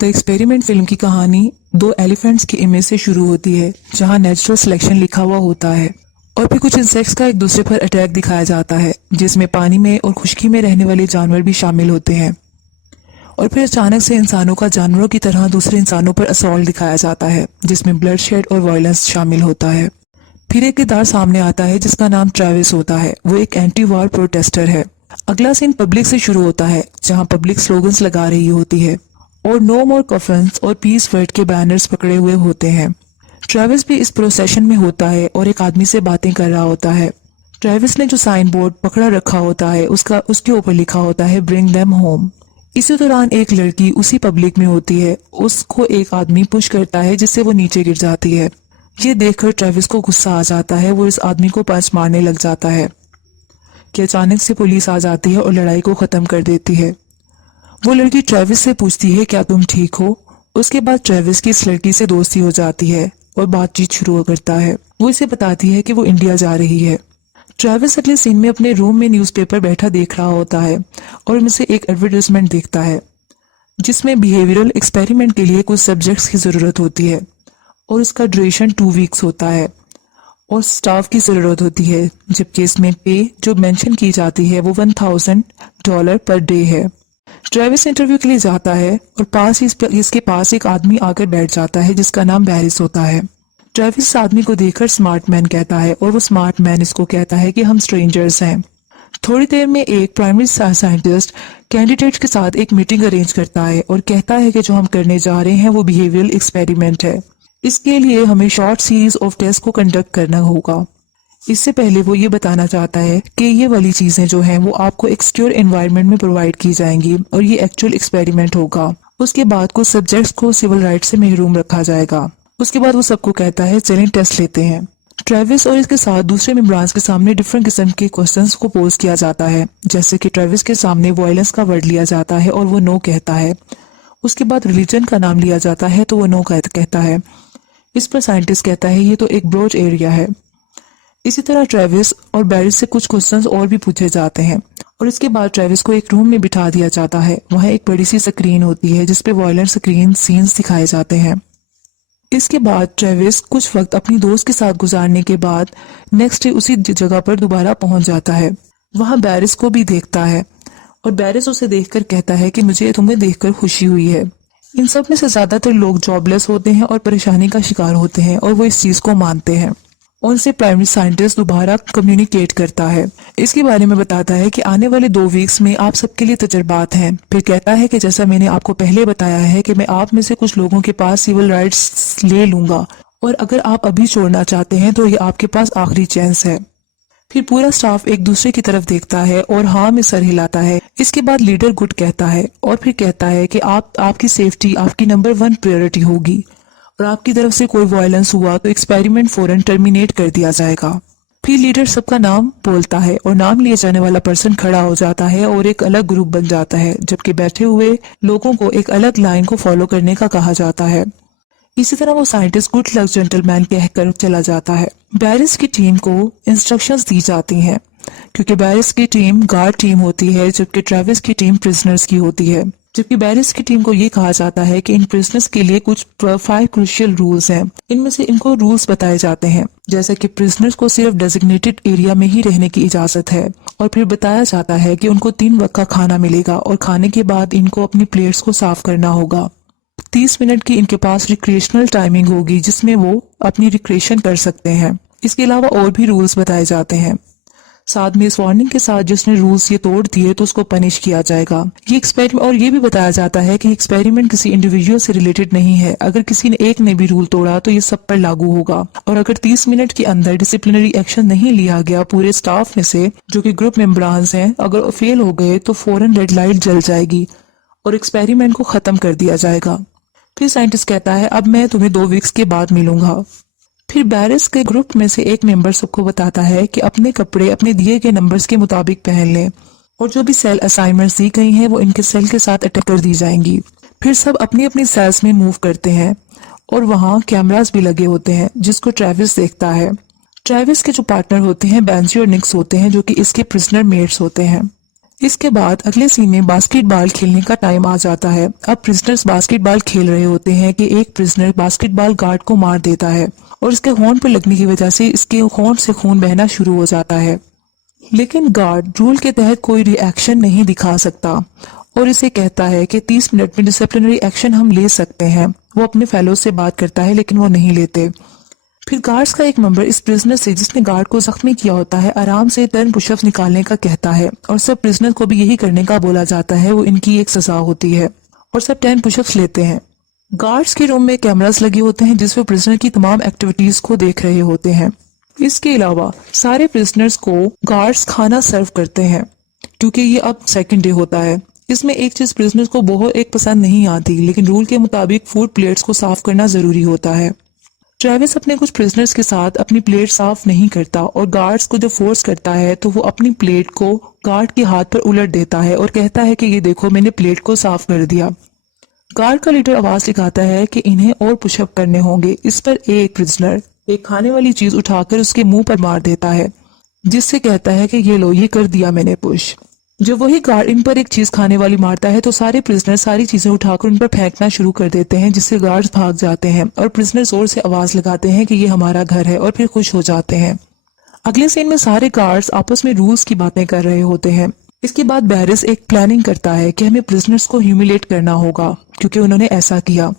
The experiment film की कहानी दो एलिफेंट्स की इमेज से शुरू होती है, जहां नेचुरल सिलेक्शन लिखा हुआ होता है और फिर कुछ इंसेक्ट्स का एक दूसरे पर अटैक दिखाया जाता है, जिसमें पानी में और खुश्की में रहने वाले जानवर भी शामिल होते हैं। और फिर अचानक से इंसानों का जानवरों की तरह दूसरे इंसानों पर असॉल्ट दिखाया जाता है, जिसमें ब्लड शेड और वायलेंस शामिल होता है। फिर एक किरदार सामने आता है जिसका नाम ट्रेविस होता है। वो एक एंटी वार प्रोटेस्टर है। अगला सीन पब्लिक से शुरू होता है, जहां पब्लिक स्लोगन्स लगा रही होती है और नो मोर कफन्स और पीस वर्ड के बैनर्स पकड़े हुए होते हैं। ट्रेविस भी इस प्रोसेशन में होता है और एक आदमी से बातें कर रहा होता है। ट्रेविस ने जो साइन बोर्ड पकड़ा रखा होता है उसके ऊपर लिखा होता है ब्रिंग देम होम। इसी दौरान एक लड़की उसी पब्लिक में होती है। उसको एक आदमी पुश करता है जिससे वो नीचे गिर जाती है। ये देखकर ट्रेविस को गुस्सा आ जाता है। वो इस आदमी को पंच मारने लग जाता है कि अचानक से पुलिस आ जाती है और लड़ाई को खत्म कर देती है। वो लड़की ट्रेविस से पूछती है क्या तुम ठीक हो। उसके बाद ट्रेविस की इस लड़की से दोस्ती हो जाती है और बातचीत शुरू करता है। वो इसे बताती है कि वो इंडिया जा रही है। ट्रेविस अगले सीन में अपने रूम में न्यूज़पेपर बैठा देख रहा होता है और उनमें से एक एडवर्टाइजमेंट देखता है जिसमें बिहेवियरल एक्सपेरिमेंट के लिए कुछ सब्जेक्ट्स की जरूरत होती है और उसका ड्यूरेशन 2 वीक्स होता है और स्टाफ की जरूरत होती है, जबकि इसमें पे जो मेंशन की जाती है वो $1000 पर डे है। ट्रेविस इंटरव्यू के लिए जाता है और इसके पास एक आदमी आकर बैठ जाता है जिसका नाम बैरिस होता है। ट्रेविस इस आदमी को देखकर स्मार्ट मैन कहता है और वो स्मार्ट मैन इसको कहता है कि हम स्ट्रेंजर्स हैं। थोड़ी देर में एक प्राइमरी साइंटिस्ट कैंडिडेट के साथ एक मीटिंग अरेंज करता है और कहता है कि जो हम करने जा रहे हैं वो बिहेवियरल एक्सपेरिमेंट है। इसके लिए हमें शॉर्ट सीरीज ऑफ टेस्ट को कंडक्ट करना होगा। इससे पहले वो ये बताना चाहता है कि ये वाली चीजें जो हैं वो आपको एक सिक्योर एनवायरनमेंट में प्रोवाइड की जाएंगी और ये एक्चुअल एक्सपेरिमेंट होगा। उसके बाद कुछ सब्जेक्ट्स को सिविल राइट से महरूम रखा जाएगा। उसके बाद वो सबको कहता है चलें टेस्ट लेते हैं। ट्रेविस और इसके साथ दूसरे मेंबर्स के सामने डिफरेंट किस्म के क्वेश्चंस को पोज किया जाता है, जैसे कि ट्रेविस के सामने वायलेंस का वर्ड लिया जाता है और वो नो कहता है। उसके बाद रिलीजन का नाम लिया जाता है तो वो नो कहता है। इस पर साइंटिस्ट कहता है ये तो एक ब्रॉड एरिया है। इसी तरह ट्रेविस और बैरिस से कुछ क्वेश्चंस और भी पूछे जाते हैं और इसके बाद ट्रेविस को एक रूम में बिठा दिया जाता है। वहाँ एक बड़ी सी स्क्रीन होती है जिसपे वायलेंट स्क्रीन सीन्स दिखाए जाते हैं। इसके बाद ट्रेविस कुछ वक्त अपनी दोस्त के साथ गुजारने के बाद नेक्स्ट डे उसी जगह पर दोबारा पहुंच जाता है। वहाँ बैरिस को भी देखता है और बैरिस उसे देखकर कहता है कि मुझे तुम्हें देखकर खुशी हुई है। इन सब में से ज्यादातर लोग जॉबलेस होते हैं और परेशानी का शिकार होते हैं और वो इस चीज को मानते हैं। उनसे प्राइमरी साइंटिस्ट दोबारा कम्युनिकेट करता है। इसके बारे में बताता है कि आने वाले 2 वीक्स में आप सबके लिए तजर्बात हैं। फिर कहता है कि जैसा मैंने आपको पहले बताया है कि मैं आप में से कुछ लोगों के पास सिविल राइट्स ले लूंगा और अगर आप अभी छोड़ना चाहते हैं तो ये आपके पास आखिरी चांस है। फिर पूरा स्टाफ एक दूसरे की तरफ देखता है और हाँ में सर हिलाता है। इसके बाद लीडर गुड कहता है और फिर कहता है कि आपकी सेफ्टी आपकी नंबर 1 प्रायोरिटी होगी और आपकी तरफ से कोई वायलेंस हुआ तो एक्सपेरिमेंट फौरन टर्मिनेट कर दिया जाएगा। फिर लीडर सबका नाम बोलता है और नाम लिए जाने वाला पर्सन खड़ा हो जाता है और एक अलग ग्रुप बन जाता है, जबकि बैठे हुए लोगों को एक अलग लाइन को फॉलो करने का कहा जाता है। इसी तरह वो साइंटिस्ट गुड लक जेंटलमैन कहकर चला जाता है। बैरिस की टीम को इंस्ट्रक्शंस दी जाती हैं क्योंकि बैरिस की टीम गार्ड टीम होती है जबकि ट्रेविस की टीम प्रिजनर्स की होती है। जबकि बैरिस की टीम को ये कहा जाता है कि इन प्रिजनर्स के लिए कुछ 5 क्रूशियल रूल्स हैं। इनमें से इनको रूल्स बताए जाते हैं जैसे कि प्रिजनर्स को सिर्फ डेजिग्नेटेड एरिया में ही रहने की इजाजत है और फिर बताया जाता है कि उनको 3 वक्त का खाना मिलेगा और खाने के बाद इनको अपनी प्लेट्स को साफ करना होगा। 30 मिनट की इनके पास रिक्रिएशनल टाइमिंग होगी जिसमें वो अपनी रिक्रिएशन कर सकते हैं। इसके अलावा और भी रूल्स बताए जाते हैं। साथ में इस वार्निंग के साथ जिसने रूल्स ये तोड़ दिए तो उसको पनिश किया जाएगा। ये एक्सपेरिमेंट और ये भी बताया जाता है कि एक्सपेरिमेंट किसी इंडिविजुअल से रिलेटेड नहीं है। अगर किसी ने एक ने भी रूल तोड़ा तो ये सब पर लागू होगा और अगर 30 मिनट के अंदर डिसिप्लिनरी एक्शन नहीं लिया गया पूरे स्टाफ में से जो कि ग्रुप मेंबर्स हैं, अगर फेल हो गए तो फौरन रेड लाइट जल जाएगी और एक्सपेरिमेंट को खत्म कर दिया जाएगा। फिर साइंटिस्ट कहता है अब मैं तुम्हें 2 वीक्स के बाद मिलूंगा। फिर बैरिस के ग्रुप में से एक मेंबर सबको बताता है कि अपने कपड़े अपने दिए गए नंबर्स के मुताबिक पहन लें और जो भी सेल असाइनमेंट्स दी गई हैं वो इनके सेल के साथ अटैच कर दी जाएंगी। फिर सब अपनी अपनी सेल्स में मूव करते हैं और वहाँ कैमरास भी लगे होते हैं जिसको ट्रेविस देखता है। ट्रेविस के जो पार्टनर होते हैं बेंजी और निक्स होते हैं जो कि इसके प्रिजनर मेट्स होते हैं। इसके बाद अगले सीन में बास्केटबॉल खेलने का टाइम आ जाता है। अब प्रिजनर्स बास्केटबॉल खेल रहे होते हैं कि एक प्रिजनर बास्केटबॉल गार्ड को मार देता है और इसके होंठ पर लगने की वजह से इसके होंठ से खून बहना शुरू हो जाता है। लेकिन गार्ड रूल के तहत कोई रिएक्शन नहीं दिखा सकता और इसे कहता है कि 30 मिनट में डिसिप्लिनरी एक्शन हम ले सकते हैं। वो अपने फेलो से बात करता है लेकिन वो नहीं लेते। फिर गार्ड्स का एक मेंबर इस प्रिजनर से जिसने गार्ड को जख्मी किया होता है आराम से 10 पुशअप्स निकालने का कहता है और सब प्रिजनर को भी यही करने का बोला जाता है। वो इनकी एक सजा होती है और सब 10 पुशअप्स लेते हैं। गार्ड्स के रूम में कैमरास लगे होते हैं जिसमें प्रिजनर की तमाम एक्टिविटीज को देख रहे होते हैं। इसके अलावा सारे प्रिजनर्स को गार्ड्स खाना सर्व करते हैं क्योंकि ये अब सेकंड डे होता है। इसमें एक चीज प्रिजनर्स को बहुत एक पसंद नहीं आती, लेकिन रूल के मुताबिक फूड प्लेट्स को साफ करना जरूरी होता है। ट्रेविस अपने कुछ प्रिजनर्स के साथ अपनी प्लेट साफ नहीं करता और गार्ड्स को जब फोर्स करता है तो वो अपनी प्लेट को गार्ड के हाथ पर उलट देता है और कहता है कि ये देखो मैंने प्लेट को साफ कर दिया। गार्ड का लीडर आवाज निकालता है कि इन्हें और पुशअप करने होंगे। इस पर एक प्रिजनर एक खाने वाली चीज उठाकर उसके मुंह पर मार देता है जिससे कहता है कि ये लो, ये कर दिया मैंने पुश। जब वही गार्ड इन पर एक चीज खाने वाली मारता है तो सारे प्रिजनर सारी चीजें उठाकर उन पर फेंकना शुरू कर देते हैं जिससे गार्ड्स भाग जाते हैं और प्रिजनर जोर से आवाज लगाते हैं कि ये हमारा घर है और फिर खुश हो जाते हैं। अगले सीन में सारे गार्ड्स आपस में रूल्स की बातें कर रहे होते हैं। इसके बाद बैरिस एक प्लानिंग करता है कि हमें प्रिजनर्स को ह्यूमिलेट करना होगा क्योंकि उन्होंने ऐसा किया।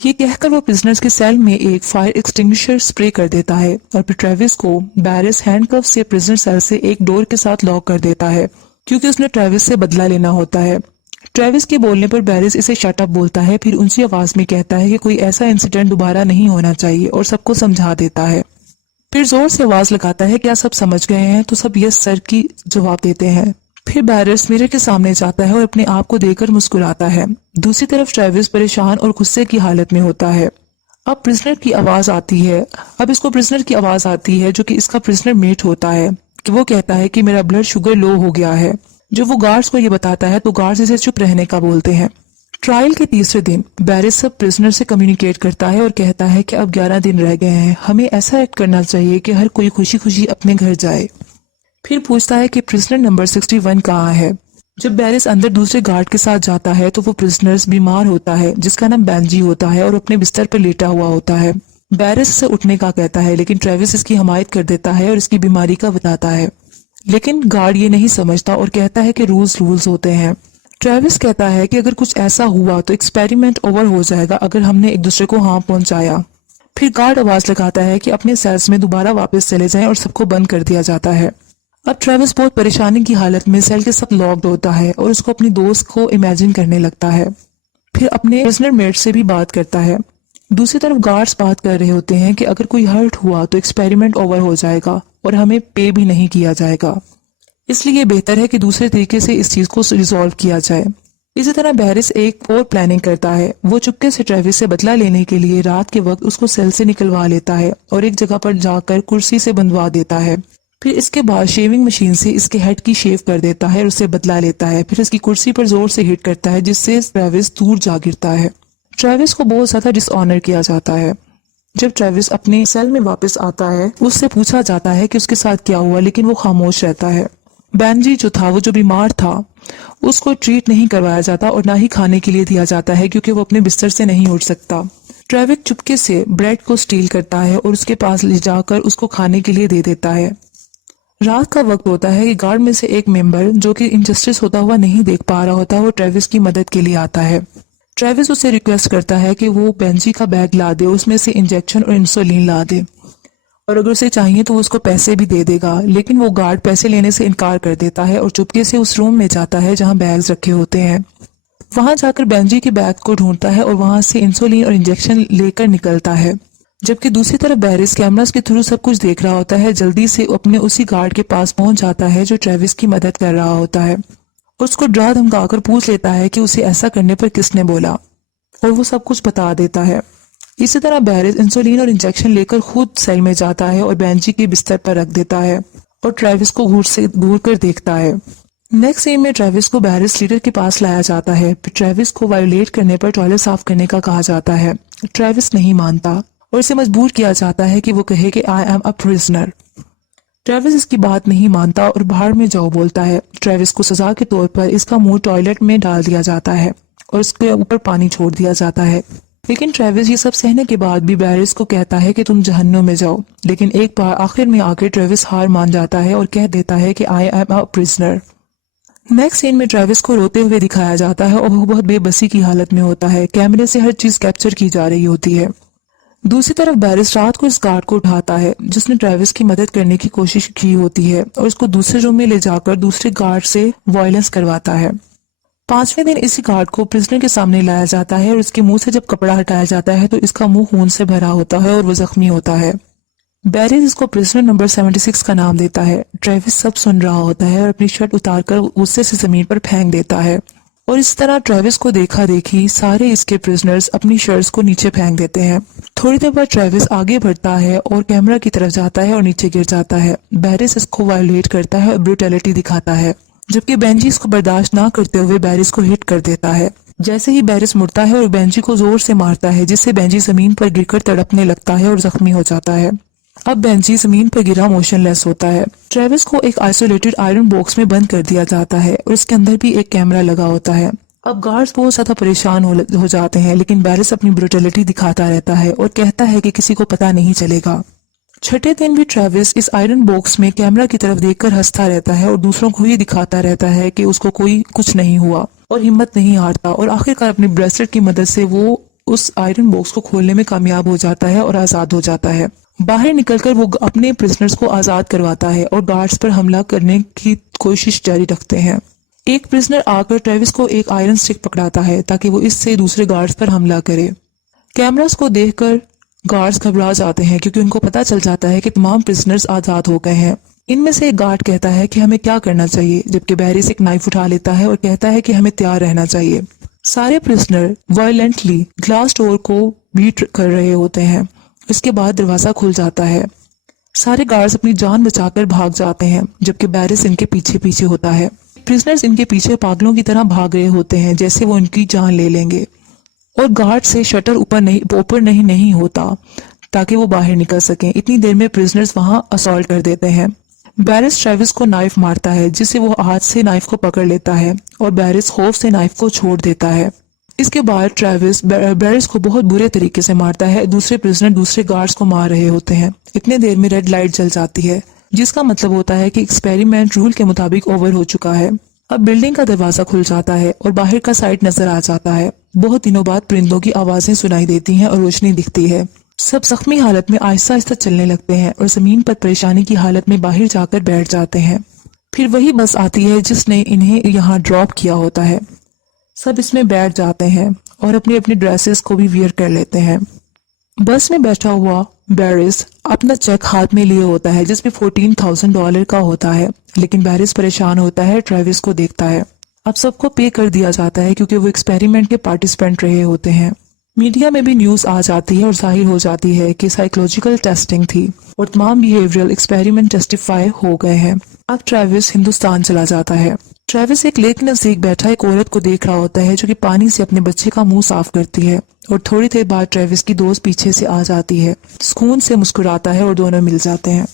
ये कहकर वो प्रिजनर्स के सेल में एक फायर एक्सटिंग्विशर स्प्रे कर देता है और फिर ट्रेविस को बैरिस हैंडकफ से प्रिजनर सेल से एक डोर के साथ लॉक कर देता है क्योंकि उसने ट्रेविस से बदला लेना होता है। ट्रेविस के बोलने पर बैरिस इसे शट अप बोलता है, फिर ऊंची आवाज में कहता है कि कोई ऐसा इंसिडेंट दोबारा नहीं होना चाहिए और सबको समझा देता है। फिर जोर से आवाज लगाता है क्या सब समझ गए हैं, तो सब यस सर की जवाब देते हैं। फिर बैरिस मिरर के सामने जाता है और अपने आप को देखकर मुस्कुराता है। दूसरी तरफ ट्रेविस परेशान और गुस्से की हालत में होता है। अब प्रिजनर की आवाज आती है। अब इसको प्रिजनर की आवाज आती है जो कि इसका प्रिजनर मेट होता है कि वो कहता है कि मेरा ब्लड शुगर लो हो गया है। जब वो गार्ड्स को ये बताता है तो गार्ड्स इसे चुप रहने का बोलते हैं। ट्रायल के तीसरे दिन बैरिस सब प्रिजनर से कम्युनिकेट करता है और कहता है कि अब 11 दिन रह गए हैं, हमें ऐसा एक्ट करना चाहिए कि हर कोई खुशी खुशी अपने घर जाए। फिर पूछता है कि प्रिजनर नंबर 61 कहाँ है। जब बैरिस अंदर दूसरे गार्ड के साथ जाता है तो वो प्रिजनर्स बीमार होता है जिसका नाम बेंजी होता है और अपने बिस्तर पर लेटा हुआ होता है। बैरिस से उठने का कहता है लेकिन ट्रेविस इसकी हमायत कर देता है और इसकी बीमारी का बताता है, लेकिन गार्ड ये नहीं समझता और कहता है कि रूल्स होते हैं। ट्रेविस कहता है कि अगर कुछ ऐसा हुआ तो एक्सपेरिमेंट ओवर हो जाएगा अगर हमने एक दूसरे को हार्म पहुंचाया। फिर गार्ड आवाज लगाता है कि अपने सेल्स में दोबारा वापस चले जाएं और सबको बंद कर दिया जाता है। अब ट्रेविस बहुत परेशानी की हालत में सेल के सब लॉक्ड होता है और उसको अपनी दोस्त को इमेजिन करने लगता है। फिर अपने प्रिजनर मेट से भी बात करता है। दूसरी तरफ गार्ड्स बात कर रहे होते हैं कि अगर कोई हर्ट हुआ तो एक्सपेरिमेंट ओवर हो जाएगा और हमें पे भी नहीं किया जाएगा, इसलिए बेहतर है कि दूसरे तरीके से इस चीज को रिजॉल्व किया जाए। इसी तरह बैरिस एक और प्लानिंग करता है। वो चुपके से ट्रेविस से बदला लेने के लिए रात के वक्त उसको सेल से निकलवा लेता है और एक जगह पर जाकर कुर्सी से बंधवा देता है। फिर इसके बाद शेविंग मशीन से इसके हेड की शेव कर देता है और उससे बदला लेता है। फिर इसकी कुर्सी पर जोर से हिट करता है जिससे ट्रेविस दूर जा गिरता है। ट्रेविस को बहुत ज्यादा डिसऑनर किया जाता है। जब ट्रेविस अपने सेल में वापस आता है उससे पूछा जाता है कि उसके साथ क्या हुआ, लेकिन वो खामोश रहता है। बेंजी जो था, वो जो बीमार था, उसको ट्रीट नहीं करवाया जाता और ना ही खाने के लिए दिया जाता है क्योंकि वो अपने बिस्तर से नहीं उठ सकता। ट्रेविस चुपके से ब्रेड को स्टील करता है और उसके पास ले जाकर उसको खाने के लिए दे देता है। रात का वक्त होता है कि गार्ड में से एक मेंबर जो कि इनजस्टिस होता हुआ नहीं देख पा रहा होता, वो ट्रेविस की मदद के लिए आता है। ट्रेविस उसे रिक्वेस्ट करता है कि वो बेंजी का बैग ला दे, उसमें से इंजेक्शन और इंसुलिन ला दे और अगर उसे चाहिए तो वो उसको पैसे भी दे देगा। लेकिन वो गार्ड पैसे लेने से इनकार कर देता है और चुपके से उस रूम में जाता है जहां बैग्स रखे होते हैं। वहां जाकर बेंजी के बैग को ढूंढता है और वहां से इंसुलिन और इंजेक्शन लेकर निकलता है। जबकि दूसरी तरफ बैरिस कैमरास के थ्रू सब कुछ देख रहा होता है। जल्दी से अपने उसी गार्ड के पास पहुंच जाता है जो ट्रेविस की मदद कर रहा होता है। उसको डरा धमकाकर पूछ लेता है कि उसे ऐसा करने पर किसने बोला और वो सब कुछ बता देता है। इसी तरह बैरिस इंसुलिन और इंजेक्शन लेकर खुद सेल में जाता है और बेंजी के बिस्तर पर रख देता है और ट्रेविस को घूर कर देखता है। नेक्स्ट सीन में ट्रेविस को बैरिस लीडर के पास लाया जाता है। फिर ट्रेविस को वायोलेट करने पर टॉयलेट साफ करने का कहा जाता है। ट्रेविस नहीं मानता और इसे मजबूर किया जाता है कि वो कहे कि I am a prisoner. Travis इसकी बात नहीं मानता और बाहर में जाओ बोलता है। ट्रेविस को सजा के तौर पर इसका मुंह टॉयलेट में डाल दिया जाता है और उसके ऊपर पानी छोड़ दिया जाता है। लेकिन ट्रेविस ये सब सहने के बाद भी बैरिस को कहता है कि तुम जहन्नुम में जाओ। लेकिन एक बार आखिर में आकर ट्रेविस हार मान जाता है और कह देता है कि I am a prisoner. Next scene में ट्रेविस को रोते हुए दिखाया जाता है और वो बहुत बेबसी की हालत में होता है। कैमरे से हर चीज कैप्चर की जा रही होती है। दूसरी तरफ बैरिस रात को इस गार्ड को उठाता है जिसने ट्रेविस की मदद करने की कोशिश की होती है और उसको दूसरे रूम में ले जाकर दूसरे गार्ड से वायलेंस करवाता है। 5वें दिन इसी गार्ड को प्रिजनर के सामने लाया जाता है और उसके मुंह से जब कपड़ा हटाया जाता है तो इसका मुंह खून से भरा होता है और वो जख्मी होता है। बैरिस इसको प्रिजनर नंबर 76 का नाम देता है। ट्रेविस सब सुन रहा होता है और अपनी शर्ट उतारकर गुस्से से जमीन पर फेंक देता है और इस तरह ट्रेविस को देखा देखी सारे इसके प्रिजनर्स अपनी शर्ट्स को नीचे फेंक देते हैं। थोड़ी देर बाद ट्रेविस आगे बढ़ता है और कैमरा की तरफ जाता है और नीचे गिर जाता है। बैरिस इसको वायलेट करता है और ब्रूटैलिटी दिखाता है, जबकि बेंजी इसको बर्दाश्त ना करते हुए बैरिस को हिट कर देता है। जैसे ही बैरिस मुड़ता है और बेंजी को जोर से मारता है जिससे बेंजी जमीन पर गिरकर तड़पने लगता है और जख्मी हो जाता है। अब बेंजी जमीन पर गिरा मोशनलेस होता है। ट्रेविस को एक आइसोलेटेड आयरन बॉक्स में बंद कर दिया जाता है और इसके अंदर भी एक कैमरा लगा होता है। अब गार्ड्स बहुत ज्यादा परेशान हो जाते हैं, लेकिन बैरिस अपनी ब्रूटलिटी दिखाता रहता है और कहता है कि किसी को पता नहीं चलेगा। छठे दिन भी ट्रेविस इस आयरन बॉक्स में कैमरा की तरफ देखकर हंसता रहता है और दूसरों को ये दिखाता रहता है कि उसको कोई कुछ नहीं हुआ और हिम्मत नहीं हारता और आखिरकार अपनी ब्रेसलेट की मदद से वो उस आयरन बॉक्स को खोलने में कामयाब हो जाता है और आजाद हो जाता है। बाहर निकलकर वो अपने प्रिजनर्स को आजाद करवाता है और गार्ड्स पर हमला करने की कोशिश जारी रखते हैं। एक प्रिजनर आकर ट्रेविस को एक आयरन स्टिक पकड़ाता है ताकि वो इससे दूसरे गार्ड्स पर हमला करे। कैमरास को देखकर गार्ड्स घबरा जाते हैं क्योंकि उनको पता चल जाता है कि तमाम प्रिजनर्स आजाद हो गए हैं। इनमें से एक गार्ड कहता है कि हमें क्या करना चाहिए, जबकि बैरिस एक नाइफ उठा लेता है और कहता है कि हमें तैयार रहना चाहिए। सारे प्रिजनर वायलेंटली ग्लास डोर को बीट कर रहे होते हैं। इसके बाद दरवाजा खुल जाता है। सारे गार्ड्स अपनी जान बचाकर भाग जाते हैं, जबकि बैरिस इनके पीछे पीछे होता है। प्रिजनर्स इनके पीछे पागलों की तरह भाग रहे होते हैं जैसे वो इनकी जान ले लेंगे और गार्ड से शटर ऊपर नहीं होता ताकि वो बाहर निकल सकें। इतनी देर में प्रिजनर्स वहां असॉल्ट कर देते हैं। बैरिस ट्रेविस को नाइफ मारता है जिससे वो हाथ से नाइफ को पकड़ लेता है और बैरिस खौफ से नाइफ को छोड़ देता है। इसके बाद ट्रेविस बैरिस को बहुत बुरे तरीके से मारता है। दूसरे प्रिजनर दूसरे गार्ड्स को मार रहे होते हैं। इतने देर में रेड लाइट जल जाती है जिसका मतलब होता है कि एक्सपेरिमेंट रूल के मुताबिक ओवर हो चुका है। अब बिल्डिंग का दरवाजा खुल जाता है और बाहर का साइड नजर आ जाता है। बहुत दिनों बाद परिंदों की आवाजें सुनाई देती हैं और रोशनी दिखती है। सब जख्मी हालत में आहिस्ता आहिस्ता चलने लगते हैं और जमीन पर परेशानी की हालत में बाहर जाकर बैठ जाते हैं। फिर वही बस आती है जिसने इन्हें यहाँ ड्रॉप किया होता है। सब इसमें बैठ जाते हैं और अपनी अपनी ड्रेसेस को भी वियर कर लेते हैं। बस में बैठा हुआ बैरिस अपना चेक हाथ में लिए होता है जिसमें $14,000 का होता है, लेकिन बैरिस परेशान होता है, ट्रेविस को देखता है। अब सबको पे कर दिया जाता है क्योंकि वो एक्सपेरिमेंट के पार्टिसिपेंट रहे होते हैं। मीडिया में भी न्यूज आ जाती है और जाहिर हो जाती है कि साइकोलॉजिकल टेस्टिंग थी और तमाम बिहेवियरल एक्सपेरिमेंट टेस्टिफाई हो गए हैं। अब ट्रेविस हिंदुस्तान चला जाता है। ट्रेविस एक लेक नजदीक बैठा एक औरत को देख रहा होता है जो कि पानी से अपने बच्चे का मुंह साफ करती है और थोड़ी देर बाद ट्रेविस की दोस्त पीछे से आ जाती है। सुकून से मुस्कुराता है और दोनों मिल जाते हैं।